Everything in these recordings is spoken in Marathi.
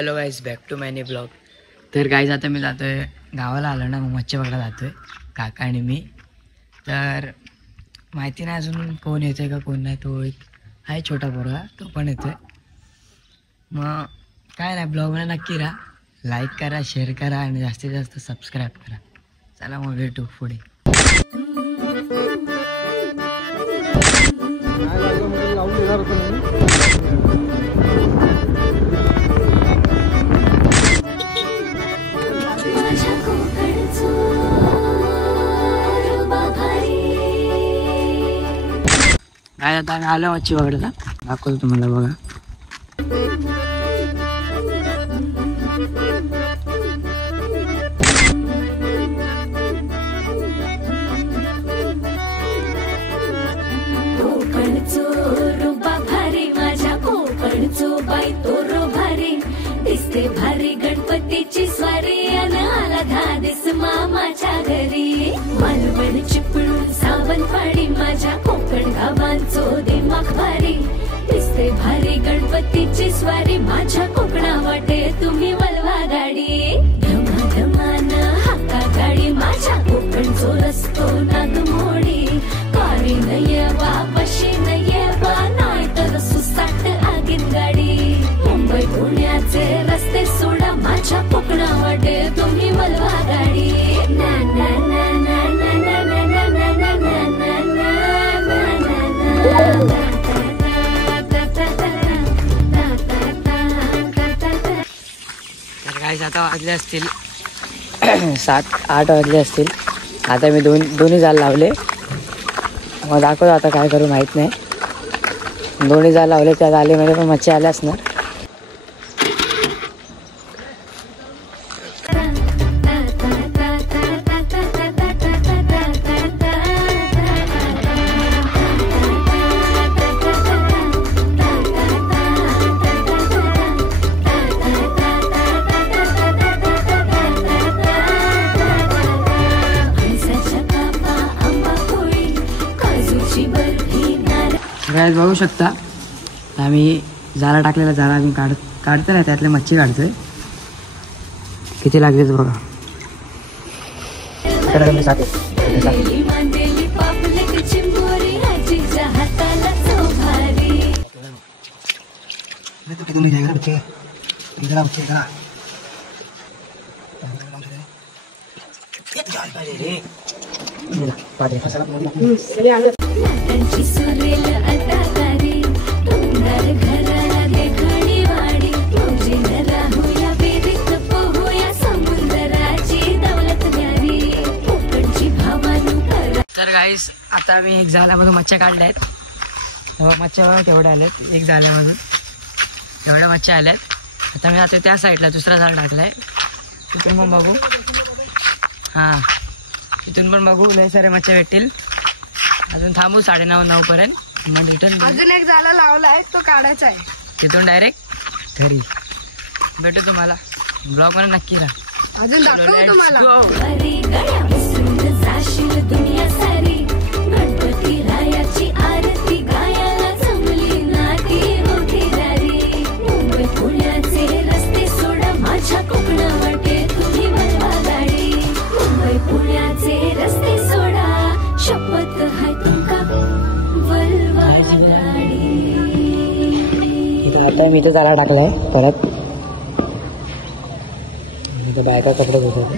Hello guys, back to my new blog. तर गाईज आता मी जातोय गावाला, आलो ना, मग मच्छी पकडायला जातोय काका आणि मी. तर माहिती नाही अजून कोण येतोय का कोण नाही. तो एक आहे छोटा पोरगा, तो पण येतोय. मग काय नाही, ब्लॉगला नक्की राहा, लाईक करा, शेअर करा आणि जास्तीत जास्त सबस्क्राईब करा. चला मग भेटू पुढे. काय आता आम्ही आलो मच्छी पकडायला, दाखवतो तुम्हाला बघा. कोकणचो रुबा भारी, माझ्या कोकणचो बाई तो रो भारी. दिसते भारी गणपतीची स्वारी, अन आला धादिस मामाच्या घरी. मालवण चिपळूण सावंतवाडी, माझ्या कोकण गावांचो दिमाग भारी. दिसते भारी गणपतीची स्वारी, माझ्या कोकणा वाटे तुम्ही वलवा गाडी. धमाधमान हाका गाडी, माझ्या कोकणचो रस्तो नागमोडी. कारी नये वा बशी नये वा, नाही तर सुसाट आगीन गाडी. मुंबई पुण्याचे रस्ते सोडा, माझ्या कोकणा वाटे तुम्ही वलवा गाडी. ना ना ना ना ना ना ना ना ना ना ना गाईज आता वाजले असतील 7-8 वाजले असतील. आता मी दोन्ही जाल लावले. मग दाखवतो आता काय करू माहीत नाही. दोन्ही जाल लावले, त्या जालीमध्ये पण मच्छी आल्या असणार. गाईज बघू शकता, आम्ही जाला टाकलेला, जाला आम्ही काढतो ना, त्यातले मच्छी काढतोय. किती लागलेच बघा. सुरेल अदाकारी, डोंगर घराला देखणी वाडी. रोजीन राहूया बेरीत, पोहूया समुद्राची दौलत न्यारी. कोकणची भावानू करा. तर गाईस आता आम्ही एक जाल्यामधून मच्छ्या काढल्या आहेत. मच्छ्या बघा केवढ्या आल्यात, एक जाल्यामधून एवढ्या मच्छ्या आल्यात. आता मी आता त्या साईडला दुसरा जाळ टाकलाय, तिथून पण बघू. हां, तिथून पण बघू, लय सारे मच्छ्या भेटतील. अजून थांबू 9:30 पर्यंत, मग रिटर्न. अजून एक जाला लावलाय, तो काढायचा आहे. तिथून डायरेक्ट घरी भेटू. तुम्हाला ब्लॉग मध्ये नक्की राहा. अजून दाखवू तुम्हाला. वारी गळ्या विसरून जाशील दुनिया सारी. गणपती रायाची आरती गायला जमली नाती मोठीदारी. मुंबई पुण्याचे रस्ते सोडा, माझ्या कोकणा वाटे तुम्ही वलवा गाडी. मुंबई पुण्याचे रस्ते सोडा, शपथ हाय तुमका वलवा गाडी. आता मी इथे जाळा टाकलाय परत. बायका कपडे धुतात.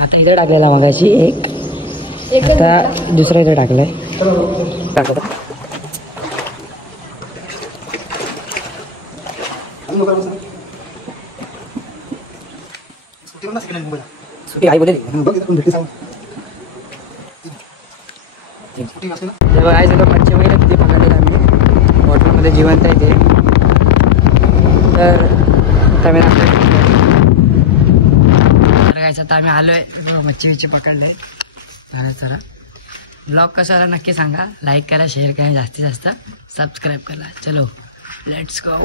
आता इथे टाकलेला मगाशी एक, आता दुसरा इथे टाकलाय. सुट्टी आई बोले मच्छी वगैरे किती पकडलेलं आम्ही बॉटलमध्ये जिवंत आहे ते. तर आता आम्ही आलोय, मच्छी पकडले. जरा ब्लॉग कसा आला नक्की सांगा. लाईक करा, शेअर करा, जास्तीत जास्त सबस्क्राईब करा. चलो लेट्स गो.